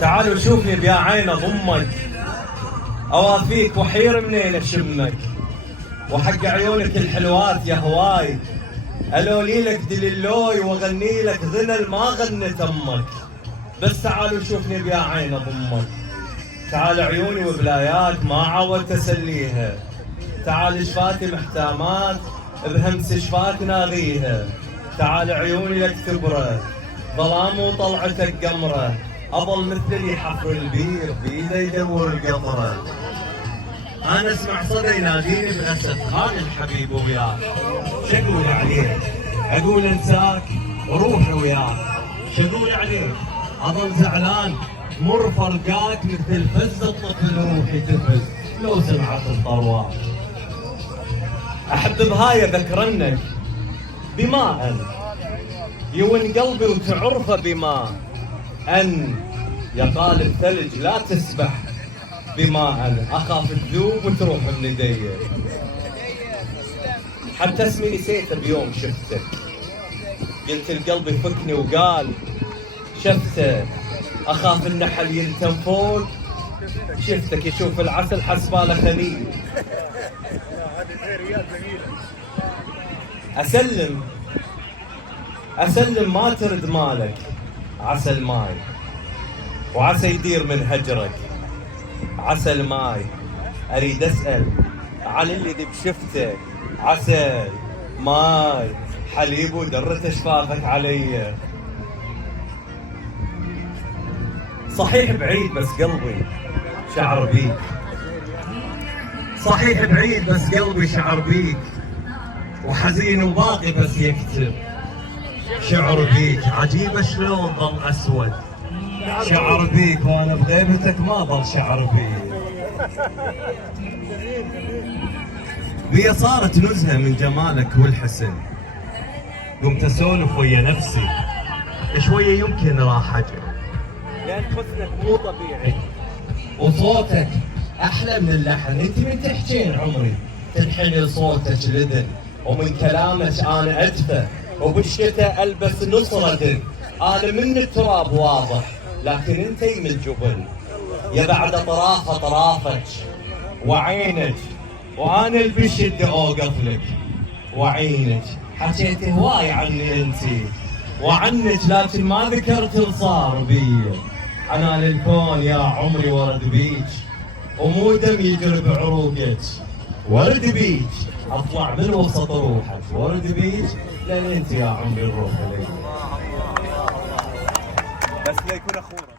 تعالوا شوفني بيا عين اضمك، اوافيك وحير منين اشمك، وحق عيونك الحلوات يا هواي الولي لك دليلوي واغني لك غنى ما غنت امك. بس تعالوا شوفني بيا عين اضمك، تعال عيوني وبلايات ما عودت اسليها، تعال شفاتي محتامات بهمس شفات ناغيها، تعال عيوني لك تبره ظلام وطلعتك قمره، اظل مثل اللي حفر البير بيده يدور القطره. انا اسمع صدى يناديني باسد خان الحبيب وياك، شقول عليك اقول انساك وروحي وياك، شقول عليك اظل زعلان مر فرقاك مثل فز الطفل روحي تفز لو سمعت الطروات. احب بهاي اذكرنك بماء يون قلبي وتعرفه بماء، ان يا قالب ثلج لا تسبح بماء اخاف تذوب وتروح من يدي. حتى اسمي نسيته بيوم شفته، قلت القلب يفكني وقال شفته، اخاف النحل يلتم فوق شفتك يشوف العسل حسباله خليل. اسلم ما ترد مالك عسى الماي، وعسى يدير من هجرك عسى الماي. اريد اسال على اللي ذي بشفته عسى ماي، حليب ودرة شفافك علي. صحيح بعيد بس قلبي شعر بيك، صحيح بعيد بس قلبي شعر بيك، وحزين وباقي بس يكتب شعر بيك. عجيبة شلون ظل اسود شعر بيك، وانا بغيبتك ما ظل شعر بيك. بي صارت نزهة من جمالك والحسن، قمت اسولف ويا نفسي شوية يمكن راح اجري، لان حسنك مو طبيعي وصوتك احلى من اللحن. انت من تحكين عمري تنحني صوتك لذن، ومن كلامك انا ادفى، وبالشتاء البس نصرتك. انا من التراب واضح لكن انتي من الجبل، يا بعد طرافه طرافك وعينك، وانا البشد اوقف لك وعينك. حكيت هواي عني انتي وعنك لكن ما ذكرت الصار بي. انا للكون يا عمري ورد بيك، ومو دم يجري بعروقك ورد بيك، اطلع من وسط روحك ورد بيك، لان انت يا عمري الروح لي. بس لا يكون اخونا.